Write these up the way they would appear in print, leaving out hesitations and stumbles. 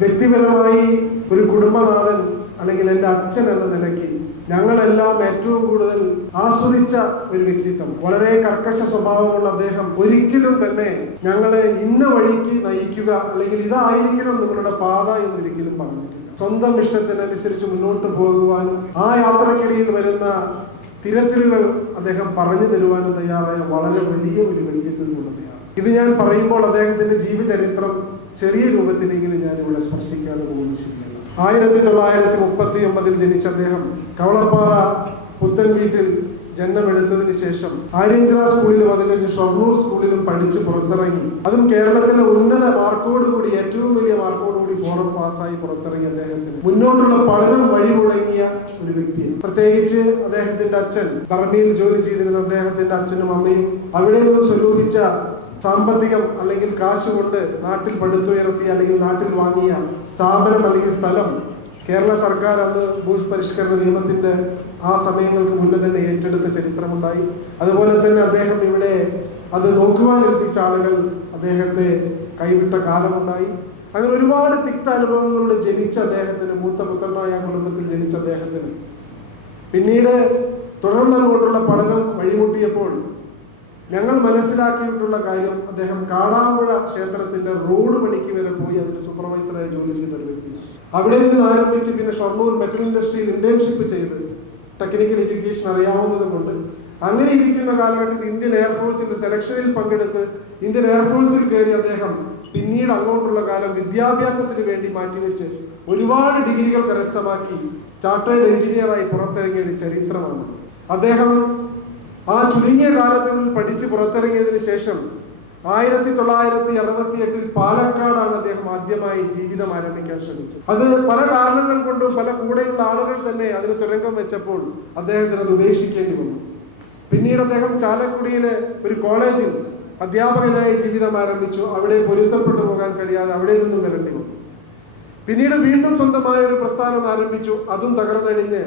വ്യക്തിപരമായി ഒരു കുടുംബനാഥൻ അല്ലെങ്കിൽ എൻ്റെ അച്ഛൻ എന്ന നിലയ്ക്ക് ഞങ്ങളെല്ലാം ഏറ്റവും കൂടുതൽ ആസ്വദിച്ച ഒരു വ്യക്തിത്വം. വളരെ കർക്കശ സ്വഭാവമുള്ള അദ്ദേഹം ഒരിക്കലും തന്നെ ഞങ്ങളെ ഇന്ന വഴിക്ക് നയിക്കുക അല്ലെങ്കിൽ ഇതായിരിക്കണം നിങ്ങളുടെ പാത എന്നൊരിക്കലും പറഞ്ഞിട്ടില്ല. സ്വന്തം ഇഷ്ടത്തിനനുസരിച്ച് മുന്നോട്ട് പോകുവാനും ആ യാത്രക്കിടയിൽ വരുന്ന തിരച്ചിലുകൾ അദ്ദേഹം പറഞ്ഞു തരുവാനും തയ്യാറായ വളരെ വലിയ ഒരു വ്യക്തിത്വത്തിലുള്ളതാണ്. ഇത് ഞാൻ പറയുമ്പോൾ അദ്ദേഹത്തിന്റെ ജീവചരിത്രം ചെറിയ രൂപത്തിലെങ്കിലും ഞാൻ ഇവിടെ സ്പർശിക്കാതെ പോകുന്നത് ശരിയല്ല. 1939 ജനിച്ച അദ്ദേഹം കവളപ്പാറ പുത്തൻ വീട്ടിൽ ജന്മമെടുത്തതിന് ശേഷം ആര്യഞ്ചിറ സ്കൂളിലും അത് കഴിഞ്ഞ് ഷൊർണൂർ സ്കൂളിലും പഠിച്ച് പുറത്തിറങ്ങി. അതും കേരളത്തിലെ ഉന്നത മാർക്കോടുകൂടി ഏറ്റവും വലിയ മാർക്കോടുകൂടി ഫോറം പാസ്സായി പുറത്തിറങ്ങിയ അദ്ദേഹത്തിന് മുന്നോട്ടുള്ള പഠനം വഴി മുടങ്ങിയ ഒരു വ്യക്തിയാണ്. പ്രത്യേകിച്ച് അദ്ദേഹത്തിന്റെ അച്ഛൻ ബർമയിൽ ജോലി ചെയ്തിരുന്ന അദ്ദേഹത്തിന്റെ അച്ഛനും അമ്മയും അവിടെ നിന്ന് സ്വരൂപിച്ച സാമ്പത്തികം അല്ലെങ്കിൽ കാശ് കൊണ്ട് നാട്ടിൽ പടുത്തുയർത്തിയ അല്ലെങ്കിൽ നാട്ടിൽ വാങ്ങിയ സ്ഥാപനം അല്ലെങ്കിൽ സ്ഥലം കേരള സർക്കാർ അന്ന് ഭൂഷ് പരിഷ്കരണ നിയമത്തിന്റെ ആ സമയങ്ങൾക്ക് മുന്നേ തന്നെ ഏറ്റെടുത്ത ചരിത്രമുണ്ടായി. അതുപോലെ തന്നെ അദ്ദേഹം ഇവിടെ അത് നോക്കുവാൻ ഏൽപ്പിച്ച ആളുകൾ അദ്ദേഹത്തെ കൈവിട്ട കാലമുണ്ടായി. അങ്ങനെ ഒരുപാട് തിക്ത അനുഭവങ്ങളിലൂടെ ജനിച്ച അദ്ദേഹത്തിന്, മൂത്ത പുത്രനായ കുടുംബത്തിൽ ജനിച്ച അദ്ദേഹത്തിന് പിന്നീട് തുടർന്നങ്ങോട്ടുള്ള പഠനം വഴിമുട്ടിയപ്പോൾ ഞങ്ങൾ മനസ്സിലാക്കിയിട്ടുള്ള കാര്യം, അദ്ദേഹം കാടാമ്പുഴ ക്ഷേത്രത്തിന്റെ റോഡ് പണിക്ക് വരെ പോയി അതിന്റെ സൂപ്പർവൈസറായി ജോലി ചെയ്ത ഒരു വ്യക്തി. അവിടെ നിന്ന് ആരംഭിച്ച് പിന്നെ ഷൊർണൂർ മെറ്റൽ ഇൻഡസ്ട്രിയിൽ ഇന്റേൺഷിപ്പ് ചെയ്ത് ടെക്നിക്കൽ എഡ്യൂക്കേഷൻ അറിയാവുന്നത് കൊണ്ട് അങ്ങനെ ഇരിക്കുന്ന കാലഘട്ടത്തിൽ ഇന്ത്യൻ എയർഫോഴ്സിന്റെ സെലക്ഷനിൽ പങ്കെടുത്ത് ഇന്ത്യൻ എയർഫോഴ്സിൽ കയറി അദ്ദേഹം പിന്നീട് അങ്ങോട്ടുള്ള കാലം വിദ്യാഭ്യാസത്തിന് വേണ്ടി മാറ്റിവെച്ച് ഒരുപാട് ഡിഗ്രികൾ കരസ്ഥമാക്കി ചാർട്ടേഡ് എഞ്ചിനീയറായി പുറത്തിറങ്ങിയ ഒരു ചരിത്രമാണ്. അദ്ദേഹം ആ ചുരുങ്ങിയ കാലത്തിനുള്ളിൽ പഠിച്ച് പുറത്തിറങ്ങിയതിനു ശേഷം 1968 പാലക്കാടാണ് അദ്ദേഹം ആദ്യമായി ജീവിതം ആരംഭിക്കാൻ ശ്രമിച്ചത്. അത് പല കാരണങ്ങൾ കൊണ്ടും പല കൂടെയുള്ള ആളുകൾ തന്നെ അതിന് തുരങ്കം വെച്ചപ്പോൾ അദ്ദേഹത്തിന് അത് ഉപേക്ഷിക്കേണ്ടി വന്നു. പിന്നീട് അദ്ദേഹം ചാലക്കുടിയിലെ ഒരു കോളേജിൽ അധ്യാപകനായി ജീവിതം ആരംഭിച്ചു. അവിടെ പൊരുത്തപ്പെട്ടു പോകാൻ കഴിയാതെ അവിടെ നിന്നും വരേണ്ടി വന്നു. പിന്നീട് വീണ്ടും സ്വന്തമായ ഒരു പ്രസ്ഥാനം ആരംഭിച്ചു. അതും തകർന്നടിഞ്ഞ്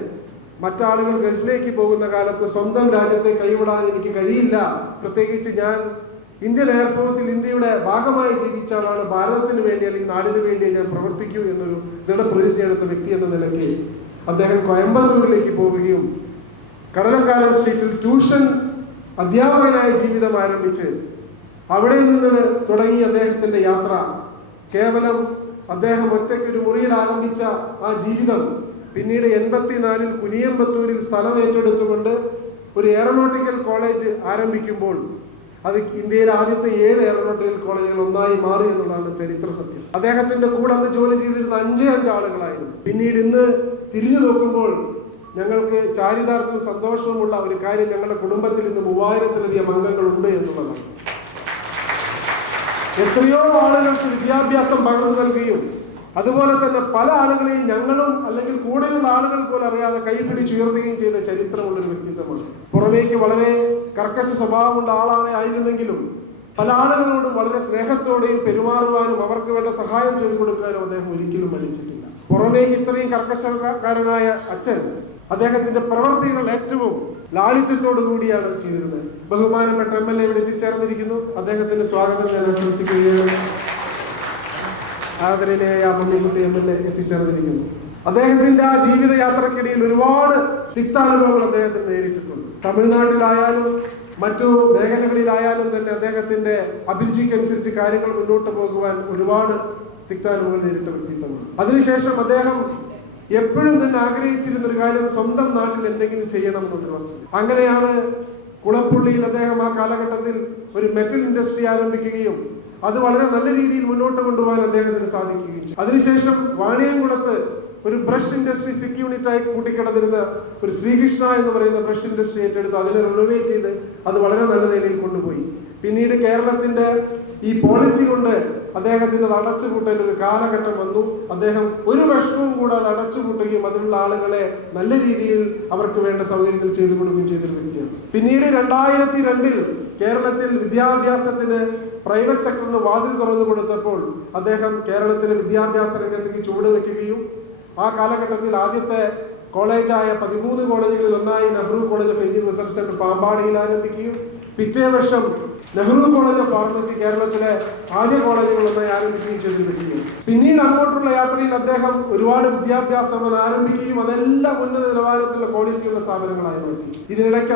മറ്റാളുകൾ ഗൾഫിലേക്ക് പോകുന്ന കാലത്ത് സ്വന്തം രാജ്യത്തെ കൈവിടാൻ എനിക്ക് കഴിയില്ല, പ്രത്യേകിച്ച് ഞാൻ ഇന്ത്യൻ എയർഫോഴ്സിൽ ഇന്ത്യയുടെ ഭാഗമായി ജീവിച്ച ആളാണ്, ഭാരതത്തിന് വേണ്ടി അല്ലെങ്കിൽ നാടിന് വേണ്ടി ഞാൻ പ്രവർത്തിക്കൂ എന്നൊരു ദൃഢപ്രതിജ്ഞ എടുത്ത വ്യക്തി എന്ന നിലയ്ക്ക് അദ്ദേഹം കോയമ്പത്തൂരിലേക്ക് പോവുകയും കടലക്കാലം സ്ട്രീറ്റിൽ ട്യൂഷൻ അധ്യാപകനായ ജീവിതം ആരംഭിച്ച് അവിടെ നിന്ന് തുടങ്ങിയ അദ്ദേഹത്തിന്റെ യാത്ര കേവലം അദ്ദേഹം ഒറ്റയ്ക്ക് ഒരു മുറിയിൽ ആരംഭിച്ച ആ ജീവിതം പിന്നീട് 84 കുനിയമ്പത്തൂരിൽ സ്ഥലം ഏറ്റെടുത്തുകൊണ്ട് ഒരു എയറോനോട്ടിക്കൽ കോളേജ് ആരംഭിക്കുമ്പോൾ അത് ഇന്ത്യയിലെ ആദ്യത്തെ 7 എയറോനോട്ടിക്കൽ കോളേജുകൾ ഒന്നായി മാറി എന്നുള്ളതാണ് ചരിത്ര സത്യം. അദ്ദേഹത്തിന്റെ കൂടെ അന്ന് ജോലി ചെയ്തിരുന്ന 5 ആളുകളായിരുന്നു. പിന്നീട് ഇന്ന് തിരിഞ്ഞു നോക്കുമ്പോൾ ഞങ്ങൾക്ക് ചാരിതാർത്ഥ്യവും സന്തോഷവുമുള്ള ഒരു കാര്യം, ഞങ്ങളുടെ കുടുംബത്തിൽ ഇന്ന് 3000-ലധികം അംഗങ്ങളുണ്ട് എന്നുള്ളതാണ്. എത്രയോ ആളുകൾക്ക് വിദ്യാഭ്യാസം പകർന്നു നൽകുകയും അതുപോലെ തന്നെ പല ആളുകളെയും ഞങ്ങളും അല്ലെങ്കിൽ കൂടെയുള്ള ആളുകൾ പോലും അറിയാതെ കൈപിടിച്ചുയർത്തുകയും ചെയ്ത ചരിത്രമുള്ളൊരു വ്യക്തിത്വമാണ്. പുറമേക്ക് വളരെ കർക്കശ സ്വഭാവമുള്ള ആയിരുന്നെങ്കിലും പല ആളുകളോടും വളരെ സ്നേഹത്തോടെയും പെരുമാറുവാനും അവർക്ക് വേണ്ട സഹായം ചെയ്തു കൊടുക്കാനും അദ്ദേഹം ഒരിക്കലും മടിച്ചിട്ടില്ല. പുറമേക്ക് ഇത്രയും കർക്കശക്കാരനായ അച്ഛൻ അദ്ദേഹത്തിന്റെ പ്രവർത്തികൾ ഏറ്റവും ലാളിത്യത്തോടു കൂടിയാണ് ചെയ്തിരുന്നത്. ബഹുമാനപ്പെട്ട MLA ഇവിടെ എത്തിച്ചേർന്നിരിക്കുന്നു. അദ്ദേഹത്തിന്റെ സ്വാഗതം ഞാൻ ആശംസിക്കുകയാണ്. ആദരണീയനായ മമ്മിക്കുട്ടി MLA എത്തിച്ചേർന്നിരിക്കുന്നു. അദ്ദേഹത്തിന്റെ ആ ജീവിതയാത്രക്കിടയിൽ ഒരുപാട് തിക്താനുഭവങ്ങൾ അദ്ദേഹത്തിന് നേരിട്ടിട്ടുണ്ട്. തമിഴ്നാട്ടിലായാലും മറ്റു മേഖലകളിലായാലും തന്നെ അദ്ദേഹത്തിന്റെ അഭിരുചിക്കനുസരിച്ച് കാര്യങ്ങൾ മുന്നോട്ട് പോകുവാൻ ഒരുപാട് തിക്താനുഭവങ്ങൾ നേരിട്ട വ്യക്തിത്വമാണ്. അതിനുശേഷം അദ്ദേഹം എപ്പോഴും തന്നെ ആഗ്രഹിച്ചിരുന്ന ഒരു കാര്യം സ്വന്തം നാട്ടിൽ എന്തെങ്കിലും ചെയ്യണം എന്നുള്ളൊരു വസ്തു. അങ്ങനെയാണ് കുളപ്പുള്ളിയിൽ അദ്ദേഹം ആ കാലഘട്ടത്തിൽ ഒരു മെറ്റൽ ഇൻഡസ്ട്രി ആരംഭിക്കുകയും അത് വളരെ നല്ല രീതിയിൽ മുന്നോട്ട് കൊണ്ടുപോകാൻ അദ്ദേഹത്തിന് സാധിക്കുകയും ചെയ്തു. അതിനുശേഷം വാണിയംകുളത്ത് ഒരു ബ്രഷ് ഇൻഡസ്ട്രി സിക്ക് യൂണിറ്റായി കൂട്ടിക്കിടന്നിരുന്ന ഒരു ശ്രീകൃഷ്ണ എന്ന് പറയുന്ന ബ്രഷ് ഇൻഡസ്ട്രി ഏറ്റെടുത്ത് അതിനെ റിനോവേറ്റ് ചെയ്ത് അത് വളരെ നല്ല നിലയിൽ കൊണ്ടുപോയി. പിന്നീട് കേരളത്തിന്റെ ഈ പോളിസി കൊണ്ട് അദ്ദേഹത്തിന് അത് അടച്ചുപൂട്ടേണ്ട ഒരു കാലഘട്ടം വന്നു. അദ്ദേഹം ഒരു വിഷമവും കൂടാതെ അടച്ചുപൂട്ടുകയും അതിലുള്ള ആളുകളെ നല്ല രീതിയിൽ അവർക്ക് വേണ്ട സൗകര്യങ്ങൾ ചെയ്തു കൊടുക്കുകയും ചെയ്തൊരു വ്യക്തിയാണ്. പിന്നീട് 2002 കേരളത്തിൽ വിദ്യാഭ്യാസത്തിന് പ്രൈവറ്റ് സെക്ടറിന് വാതിൽ തുറന്നു കൊടുത്തപ്പോൾ അദ്ദേഹം കേരളത്തിലെ വിദ്യാഭ്യാസ രംഗത്തേക്ക് ചുവട് വെക്കുകയും ആ കാലഘട്ടത്തിൽ ആദ്യത്തെ കോളേജായ 13 കോളേജുകളിൽ ഒന്നായി Nehru college of engineering research centre പാമ്പാടിയിൽ ആരംഭിക്കുകയും പിറ്റേ വർഷം നെഹ്റു കോളേജ് ഓഫ് ഫാർമസി കേരളത്തിലെ ആദ്യ കോളേജുകളൊന്നായി ആരംഭിക്കുകയും ചെയ്തിരിക്കുകയും പിന്നീട് അങ്ങോട്ടുള്ള യാത്രയിൽ അദ്ദേഹം ഒരുപാട് വിദ്യാഭ്യാസങ്ങൾ ആരംഭിക്കുകയും അതെല്ലാം ഉന്നത നിലവാരത്തിലുള്ള ക്വാളിറ്റിയുള്ള സ്ഥാപനങ്ങളായി മാറ്റി. ഇതിനിടയ്ക്ക്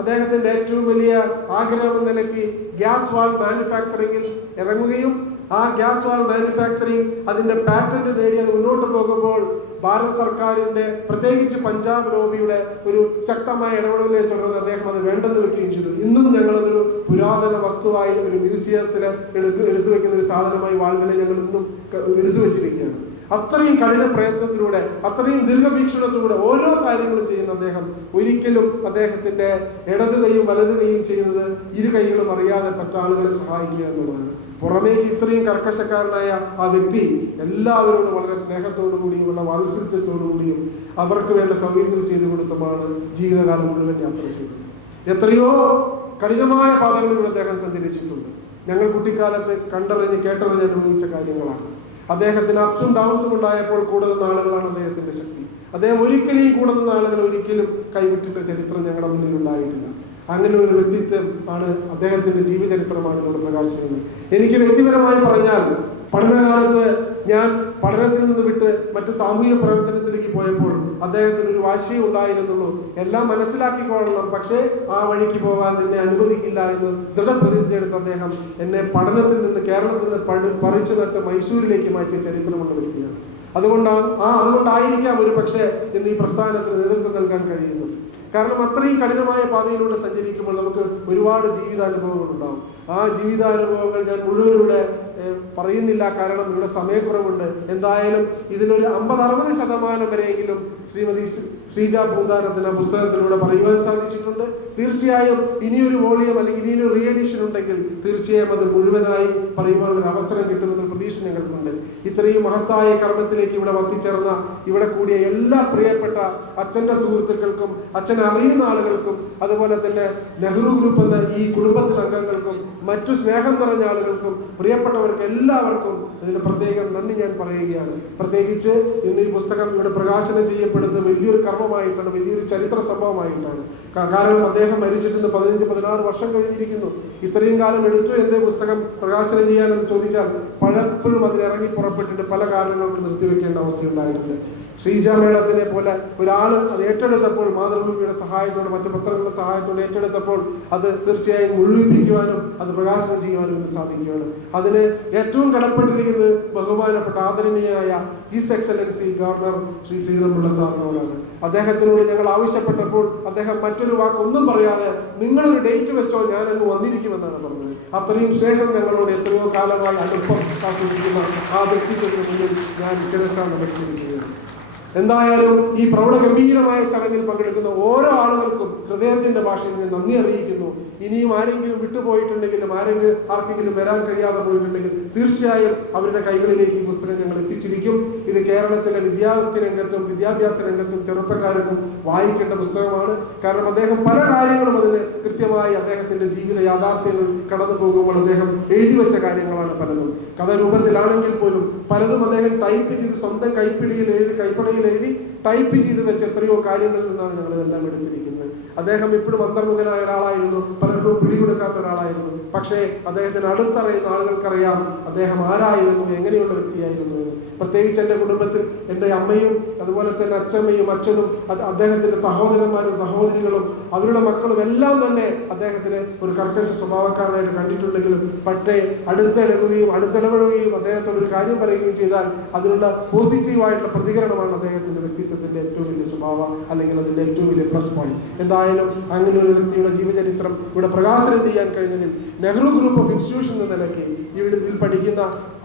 അദ്ദേഹത്തിന്റെ ഏറ്റവും വലിയ ആഗ്രഹം എന്ന നിലയ്ക്ക് ഗ്യാസ് വാൾവ് മാനുഫാക്ചറിംഗിൽ ഇറങ്ങുകയും ആ ഗ്യാസ് വാൾവ് മാനുഫാക്ചറിംഗ് അതിന്റെ പാറ്റന്റ് നേടി അത് മുന്നോട്ട് പോകുമ്പോൾ ഭാരത സർക്കാരിന്റെ പ്രത്യേകിച്ച് പഞ്ചാബ് ലോബിയുടെ ഒരു ശക്തമായ ഇടപെടലിനെ തുടർന്ന് അദ്ദേഹം അത് വേണ്ടെന്ന് വെക്കുകയും ചെയ്തു. ഇന്നും ഞങ്ങളതൊരു പുരാതന വസ്തുവായി ഒരു മ്യൂസിയത്തിൽ എടുത്തു വെക്കുന്ന ഒരു സാധനമായി വാൾവിനെ ഞങ്ങൾ ഇന്നും എടുത്തു വെച്ചിരിക്കുകയാണ്. അത്രയും കഠിന പ്രയത്നത്തിലൂടെ അത്രയും ദീർഘവീക്ഷണത്തിലൂടെ ഓരോ കാര്യങ്ങളും ചെയ്യുന്ന അദ്ദേഹം ഒരിക്കലും അദ്ദേഹത്തിന്റെ ഇടതു കൈയും വലതു കൈയും ചെയ്യുന്നത് ഇരു കൈകളും അറിയാതെ മറ്റാളുകളെ സഹായിക്കുക എന്നുള്ളതാണ്. പുറമേക്ക് ഇത്രയും കർക്കശക്കാരനായ ആ വ്യക്തി എല്ലാവരോടും വളരെ സ്നേഹത്തോടു കൂടിയുമുള്ള വാത്സല്യത്തോടു കൂടിയും അവർക്ക് വേണ്ട സൗകര്യങ്ങൾ ചെയ്തു കൊടുത്തുമാണ് ജീവിതകാലം മുഴുവൻ യാത്ര ചെയ്തത്. എത്രയോ കഠിനമായ പാതകളിലൂടെ അദ്ദേഹം സഞ്ചരിച്ചിട്ടുണ്ട്. ഞങ്ങൾ കുട്ടിക്കാലത്ത് കണ്ടറിഞ്ഞ് കേട്ടറിഞ്ഞ് അനുഭവിച്ച കാര്യങ്ങളാണ്. അദ്ദേഹത്തിന് അപ്സും ഡൗൺസും ഉണ്ടായപ്പോൾ കൂടുതൽ നാളുകളാണ് അദ്ദേഹത്തിന്റെ ശക്തി. അദ്ദേഹം ഒരിക്കലും ഈ കൂടുതൽ നാളുകൾ ഒരിക്കലും കൈവിട്ടിട്ട ചരിത്രം ഞങ്ങളുടെ മുന്നിൽ ഉണ്ടായിട്ടില്ല. അങ്ങനെ ഒരു വ്യക്തിത്വം ആണ് അദ്ദേഹത്തിന്റെ ജീവചരിത്രമാണ് ഇവിടെ പ്രകാശിക്കുന്നത്. എനിക്ക് വ്യക്തിപരമായി പറഞ്ഞാൽ പഠനകാലത്ത് ഞാൻ പഠനത്തിൽ നിന്ന് വിട്ട് മറ്റ് സാമൂഹിക പ്രവർത്തനത്തിലേക്ക് പോയപ്പോൾ അദ്ദേഹത്തിന് ഒരു വാശിയേ ഉണ്ടായിരുന്നുള്ളൂ. എല്ലാം മനസ്സിലാക്കിക്കൊള്ളണം, പക്ഷേ ആ വഴിക്ക് പോകാൻ എന്നെ അനുവദിക്കില്ല എന്ന് ദൃഢപ്രതിജ്ഞയെടുത്ത് അദ്ദേഹം എന്നെ പഠനത്തിൽ നിന്ന് കേരളത്തിൽ നിന്ന് പറിച്ചു നട്ട് മൈസൂരിലേക്ക് മാറ്റിയ ചരിത്രമുള്ള വ്യക്തിയാണ്. അതുകൊണ്ടായിരിക്കാം ഒരു പക്ഷേ ഇന്ന് ഈ പ്രസ്ഥാനത്തിന് നേതൃത്വം നൽകാൻ കഴിയുന്നത്. കാരണം അത്രയും കഠിനമായ പാതയിലൂടെ സഞ്ചരിക്കുമ്പോൾ നമുക്ക് ഒരുപാട് ജീവിതാനുഭവങ്ങൾ ഉണ്ടാവും. ആ ജീവിതാനുഭവങ്ങൾ ഞാൻ മുഴുവനിവിടെ പറയുന്നില്ല, കാരണം ഇവിടെ സമയക്കുറവുണ്ട്. എന്തായാലും ഇതിലൊരു 50-60% വരെയെങ്കിലും ശ്രീമതി ശ്രീജ പൂന്താനത്തിന് പുസ്തകത്തിലൂടെ പറയുവാൻ സാധിച്ചിട്ടുണ്ട്. തീർച്ചയായും ഇനിയൊരു വോളിയം അല്ലെങ്കിൽ ഇനിയൊരു റീ എഡിഷൻ ഉണ്ടെങ്കിൽ തീർച്ചയായും അത് മുഴുവനായി പറയുവാൻ ഒരു അവസരം കിട്ടുമെന്നൊരു പ്രതീക്ഷ ഞങ്ങൾക്കുണ്ട്. ഇത്രയും മഹത്തായ കർമ്മത്തിലേക്ക് ഇവിടെ വത്തിച്ചേർന്ന ഇവിടെ കൂടിയ എല്ലാ പ്രിയപ്പെട്ട അച്ഛൻ്റെ സുഹൃത്തുക്കൾക്കും അച്ഛനെ അറിയുന്ന ആളുകൾക്കും അതുപോലെ തന്നെ നെഹ്റു ഗ്രൂപ്പ് എന്ന ഈ കുടുംബത്തിലെ അംഗങ്ങൾക്കും മറ്റു സ്നേഹം നിറഞ്ഞ ആളുകൾക്കും പ്രിയപ്പെട്ടവർക്ക് എല്ലാവർക്കും ഇതിന് പ്രത്യേകം നന്ദി ഞാൻ പറയുകയാണ്. പ്രത്യേകിച്ച് ഇന്ന് ഈ പുസ്തകം ഇവിടെ പ്രകാശനം ചെയ്യപ്പെടുന്നത് വലിയൊരു കർമ്മമായിട്ടാണ്, വലിയൊരു ചരിത്ര സംഭവമായിട്ടാണ്. കാരണം അദ്ദേഹം മരിച്ചിട്ട് 15-16 വർഷം കഴിഞ്ഞിരിക്കുന്നു. ഇത്രയും കാലം എടുത്തു എന്തേ പുസ്തകം പ്രകാശനം ചെയ്യാനെന്ന് ചോദിച്ചാൽ പലപ്പോഴും അതിനിറങ്ങി പുറപ്പെട്ടിട്ട് പല കാരണങ്ങൾക്ക് നിർത്തിവെക്കേണ്ട അവസ്ഥയുണ്ടായിട്ടുണ്ട്. ശ്രീജ മേഡത്തിനെ പോലെ ഒരാൾ അത് ഏറ്റെടുത്തപ്പോൾ, മാതൃഭൂമിയുടെ സഹായത്തോടെ മറ്റു പത്രങ്ങളുടെ സഹായത്തോടെ ഏറ്റെടുത്തപ്പോൾ അത് തീർച്ചയായും മുഴുവിപ്പിക്കുവാനും അത് പ്രകാശനം ചെയ്യുവാനും സാധിക്കുകയാണ്. അതിന് ഏറ്റവും കടപ്പെട്ടിരിക്കുന്നത് ബഹുമാനപ്പെട്ട ആദരണീയനായ his excellency governor Shri Sreedharan Pillai സാറിനോടാണ്. അദ്ദേഹത്തിനോട് ഞങ്ങൾ ആവശ്യപ്പെട്ടപ്പോൾ അദ്ദേഹം മറ്റൊരു വാക്കൊന്നും പറയാതെ നിങ്ങളൊരു ഡേറ്റ് വെച്ചോ, ഞാൻ അങ്ങ് വന്നിരിക്കുമെന്നാണ് പറഞ്ഞത്. അത്രയും സ്നേഹം ഞങ്ങളോട് എത്രയോ കാലമായി അടുപ്പം കാത്തിരിക്കുന്ന ആ വ്യക്തിത്വത്തിന് മുന്നിൽ ഞാൻ ശിരസാണ് നമസ്കരിക്കുകയാണ്. എന്തായാലും ഈ പ്രൗഢഗംഭീരമായ ചടങ്ങിൽ പങ്കെടുക്കുന്ന ഓരോ ആളുകൾക്കും ഹൃദയത്തിന്റെ ഭാഷയിൽ ഞാൻ നന്ദി അറിയിക്കുന്നു. ഇനിയും ആരെങ്കിലും വിട്ടുപോയിട്ടുണ്ടെങ്കിലും ആർക്കെങ്കിലും വരാൻ കഴിയാതെ പോയിട്ടുണ്ടെങ്കിൽ തീർച്ചയായും അവരുടെ കൈകളിലേക്ക് ഈ പുസ്തകം ഞങ്ങൾ എത്തിച്ചിരിക്കും. ഇത് കേരളത്തിലെ വിദ്യാർത്ഥി രംഗത്തും വിദ്യാഭ്യാസ രംഗത്തും ചെറുപ്പക്കാർക്കും വായിക്കേണ്ട പുസ്തകമാണ്. കാരണം അദ്ദേഹം പല കാര്യങ്ങളും അതിന് കൃത്യമായി അദ്ദേഹത്തിന്റെ ജീവിത യാഥാർത്ഥ്യങ്ങൾ കടന്നു പോകുമ്പോൾ അദ്ദേഹം എഴുതി വെച്ച കാര്യങ്ങളാണ് പലതും. കഥ രൂപത്തിലാണെങ്കിൽ പോലും പലതും അദ്ദേഹം ടൈപ്പ് ചെയ്ത് സ്വന്തം കൈപ്പടയിൽ എഴുതി ടൈപ്പ് ചെയ്ത് വെച്ച എത്രയോ കാര്യങ്ങളിൽ നിന്നാണ് ഞങ്ങൾ ഇതെല്ലാം എടുത്തിരിക്കുന്നത്. അദ്ദേഹം ഇപ്പോഴും അന്തർമുഖനായ ഒരാളായിരുന്നു, പലർക്കും പിടികൊടുക്കാത്ത ഒരാളായിരുന്നു. പക്ഷേ അദ്ദേഹത്തിന് അടുത്തറിയുന്ന ആളുകൾക്കറിയാം അദ്ദേഹം ആരായിരുന്നു, എങ്ങനെയുള്ള വ്യക്തിയായിരുന്നു എന്ന്. പ്രത്യേകിച്ച് എൻ്റെ കുടുംബത്തിൽ എൻ്റെ അമ്മയും അതുപോലെ തന്നെ അച്ഛനും അദ്ദേഹത്തിന്റെ സഹോദരന്മാരും സഹോദരികളും അവരുടെ മക്കളും എല്ലാം തന്നെ അദ്ദേഹത്തിന് ഒരു കർക്കശ സ്വഭാവക്കാരനായിട്ട് കണ്ടിട്ടുണ്ടെങ്കിലും പക്ഷേ അടുത്തിടപെടുകയും അദ്ദേഹത്തോട് ഒരു കാര്യം പറയുകയും ചെയ്താൽ അതിനുള്ള പോസിറ്റീവായിട്ടുള്ള പ്രതികരണമാണ് അദ്ദേഹത്തിന്റെ വ്യക്തിത്വത്തിന്റെ ഏറ്റവും വലിയ സ്വഭാവം, അല്ലെങ്കിൽ അതിന്റെ ഏറ്റവും വലിയ പ്ലസ് പോയിന്റ്. എന്തായാലും അങ്ങനെ ഒരു വ്യക്തിയുടെ ജീവചരിത്രം ഇവിടെ പ്രകാശനം ചെയ്യാൻ കഴിഞ്ഞതിൽ നെഹ്റു ഗ്രൂപ്പ് ഓഫ് ഇൻസ്റ്റിറ്റ്യൂഷൻ എന്ന നിലയ്ക്ക് ഇതിൽ പഠിക്കുന്ന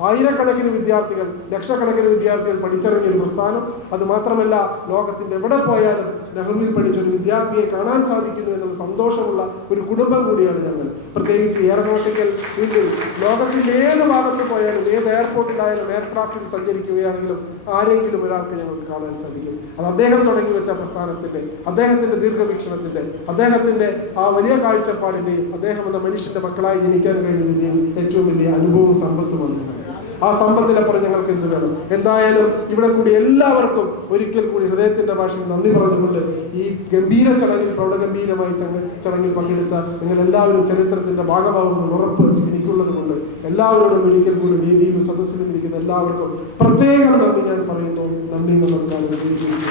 ആയിരക്കണക്കിന് വിദ്യാർത്ഥികൾ, ലക്ഷക്കണക്കിന് വിദ്യാർത്ഥികൾ പഠിച്ചിറങ്ങിയ ഒരു പ്രസ്ഥാനം. അത് മാത്രമല്ല, ലോകത്തിന്റെ എവിടെ പോയാലും നെഹ്റുവിൽ പഠിച്ച ഒരു വിദ്യാർത്ഥിയെ കാണാൻ സാധിക്കുന്നു എന്നുള്ള സന്തോഷമുള്ള ഒരു കുടുംബം കൂടിയാണ് ഞങ്ങൾ. പ്രത്യേകിച്ച് എയറോനോട്ടിക്കൽ ഫീൽഡിൽ ലോകത്തിന്റെ ഏത് ഭാഗത്ത് പോയാലും, ഏത് എയർപോർട്ടിലായാലും എയർക്രാഫ്റ്റിൽ സഞ്ചരിക്കുകയാണെങ്കിലും ആരെങ്കിലും ഒരാൾക്ക് ഞങ്ങൾക്ക് കാണാൻ സാധിക്കും. അത് അദ്ദേഹം തുടങ്ങി വെച്ച പ്രസ്ഥാനത്തിന്റെ, അദ്ദേഹത്തിന്റെ ദീർഘവീക്ഷണത്തിന്റെ, അദ്ദേഹത്തിന്റെ ആ വലിയ കാഴ്ചപ്പാടിന്റെയും അദ്ദേഹം എന്ന മനുഷ്യന്റെ മക്കളായി ജനിക്കാൻ കഴിയുന്നതിന്റെയും ഏറ്റവും വലിയ അനുഭവവും സമ്പത്തുമാണ്. ആ സമ്പത്തിനപ്പുറം ഞങ്ങൾക്ക് എന്ത് വേണം? എന്തായാലും ഇവിടെ കൂടി എല്ലാവർക്കും ഒരിക്കൽ കൂടി ഹൃദയത്തിന്റെ ഭാഷയിൽ നന്ദി പറഞ്ഞുകൊണ്ട് ഈ ഗംഭീര ചടങ്ങിൽ, പ്രൗഢഗംഭീരമായി ചടങ്ങിൽ പങ്കെടുത്ത നിങ്ങൾ എല്ലാവരും ചരിത്രത്തിന്റെ ഭാഗമാകുന്ന ഉറപ്പ് എനിക്കുള്ളത് കൊണ്ട് എല്ലാവരോടും ഒരിക്കൽ കൂടി വേദിയിലും സദസ്സിലും ഇരിക്കുന്ന എല്ലാവർക്കും പ്രത്യേകം നന്ദി ഞാൻ പറയുന്നു. നന്ദി, നമസ്കാരം.